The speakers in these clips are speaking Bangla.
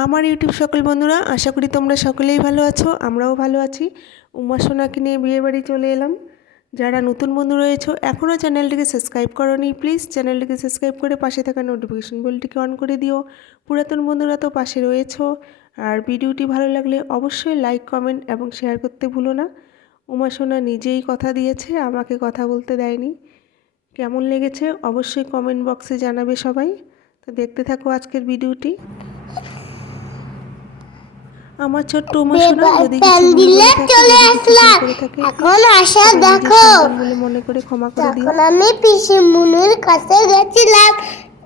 আমার ইউটিউব সকল বন্ধুরা, আশা করি তোমরা সকলেই ভালো আছো, আমরাও ভালো আছি। উমা সোনাকে নিয়ে বিয়ে বাড়ি চলে এলাম। যারা নতুন বন্ধু রয়েছো এখনও চ্যানেলটিকে সাবস্ক্রাইব করোনি, প্লিজ চ্যানেলটিকে সাবস্ক্রাইব করে পাশে থাকা নোটিফিকেশন বেলটিকে অন করে দিও। পুরাতন বন্ধুরা তো পাশে রয়েছো, আর ভিডিওটি ভালো লাগলে অবশ্যই লাইক কমেন্ট এবং শেয়ার করতে ভুলো না। উমা সোনা নিজেই কথা দিয়েছে, আমাকে কথা বলতে দেয়নি। কেমন লেগেছে? অবশ্যই কমেন্ট বক্সে জানাবে সবাই। তো দেখতে থাকো আজকের ভিডিওটি। আমার ছোট্ট উমা সোনা যদি দিলে চলে আসলাম। এখন আসা দেখো। মনে করে ক্ষমা করে দিও। তখন আমি পিসি মুনুর কাছে গেছিলাম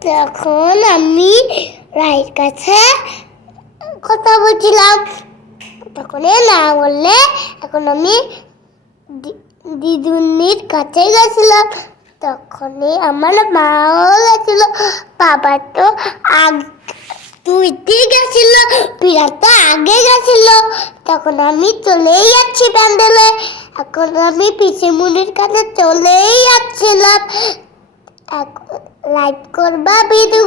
তখন আমি রায়ের কাছে কথা বলছিলাম। তখন না বললে এখন আমি দিদুনির কাছে গেছিলাম। তখনই আমার মাও গেছিল। বাবা তো আগ তুইতে গেছিল বিরাট তো আগে গেছিল। তখন আমি চলেই যাচ্ছি প্যান্ডেলে। এখন আমি পিসিমুনির কাছে চলেই যাচ্ছিলাম। লাইভ করবা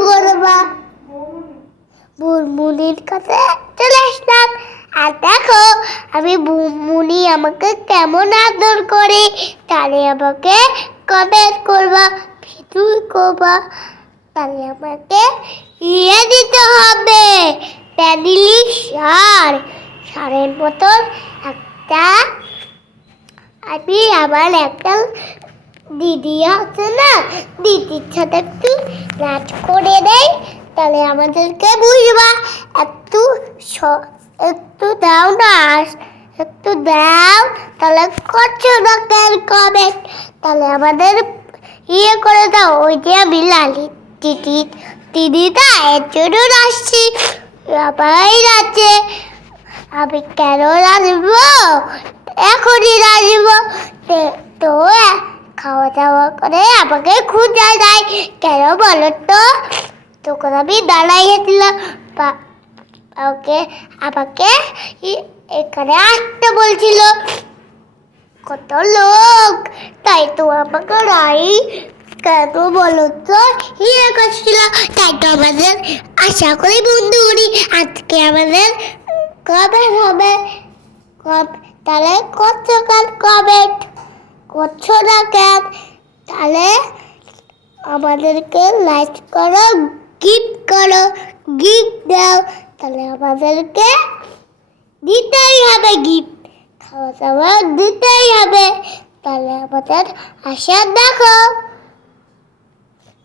করবা। কাছে চলে আসলাম। আর দেখো, আমি বুনমুনি আমাকে কেমন আদর করে তাহলে আমাকে কমেন্ট করবা ভিডিও করবা। তাহলে আমাকে ইয়ে প্যাডিলি সার। সারের মতন একটা। আমি আমার একটা দিদি আছে না, দিদির সাথে একটু নাচ করে দেয় তাহলে আমাদেরকে বুঝবা। একটু একটু দাও না, একটু দাও, তাহলে করছ না কেন কমেন্ট তাহলে আমাদের ইয়ে করে দাও, ওই যে আমি লালি দিদি দিদিটা এর জন্য আসছি সবাই আছে আমি কেন রাঁধবো? এখনই রাঁধবো। তে- খাওয়া দাওয়া করে আমাকে খুঁজে দেয় কেন বলো তো? তখন আমি দাঁড়াইয়েছিলাম বা- ওকে, আমাকে এখানে আসতে বলছিল। কত লোক। তাই তো আমাকে রাই, কেন বলো তো? ইয়ে করছিল। তাই তো আমাদের আশা করি বন্ধু করি আজকে আমাদের কবে হবে? তাহলে করছ কেন কবে? করছ না কেন তাহলে আমাদেরকে লাইক করো গিফট করো গিফট দাও। তাহলে আমাদেরকে দিতেই হবে গিফট খাওয়া দাওয়া দিতেই হবে। তাহলে আমাদের আশা দেখো।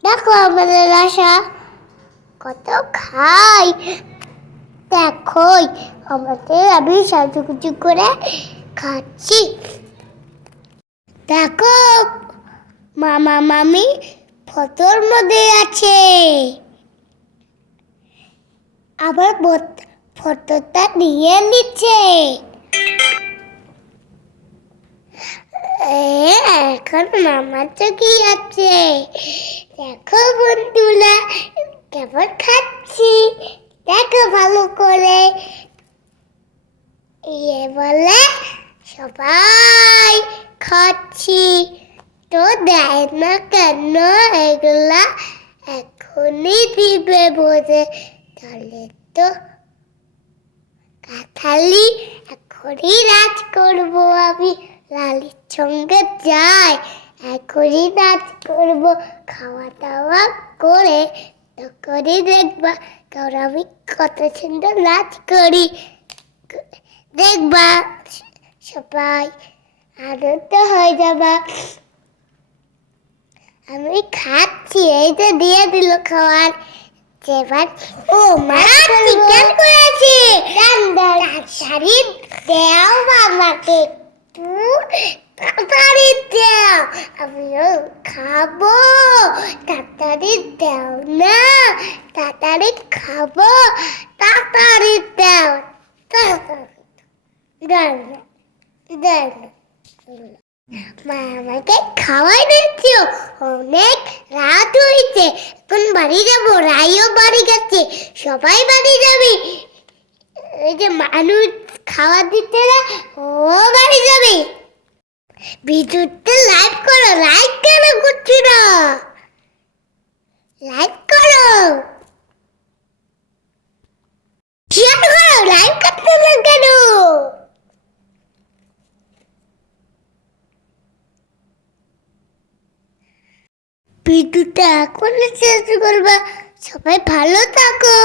দেখো আমাদের আশা। কত খাই। দেখোই আমাদের আমি সাজুগুজু করে খাচ্ছি। দেখো, মামা মামি ফটোর মধ্যে আছে। আবার ফটোটা নিয়ে নিচ্ছে। এখন মামার চোখে আছে। দেখো বন্ধুরা কেমন খাচ্ছি দেখো ভালো করে। ইয়ে বলে সবাই খাচ্ছি। তো দেয় না কেন? এগুলা এখনই দিবে বোঝে তাহলে তো কাঠালি এখনই নাচ করব আমি। লালির সঙ্গে যাই, এখনই নাচ করব। খাওয়া দাওয়া করে তখনই দেখবা কারণ আমি কত সুন্দর নাচ করি দেখবা সবাই আনন্দ হয়ে যাবা আমি খাচ্ছি এই তো দিয়ে দিল খাওয়ার এবার ও মা চিকেন করেছে দেও বাবাকে তাড়াতাড়ি দেও। আমিও খাব। তাড়াতাড়ি দেও না। তাড়াতাড়ি খাব। তাড়াতাড়ি দেও। মা আমাকে খাওয়াই দিচ্ছ অনেক রাত হয়েছে। এখন বাড়ি যাব। রাইও বাড়ি গেছে। সবাই বাড়ি যাবে। এই যে মানুষ খাওয়া দিতে না ও বাড়ি যাবে। ভিডিওতে লাইক করো, লাইক কেন করছি না? লাইক করো। বিদ্যুৎটা কেন? এখন চেষ্টা করবা, সবাই ভালো থাকো।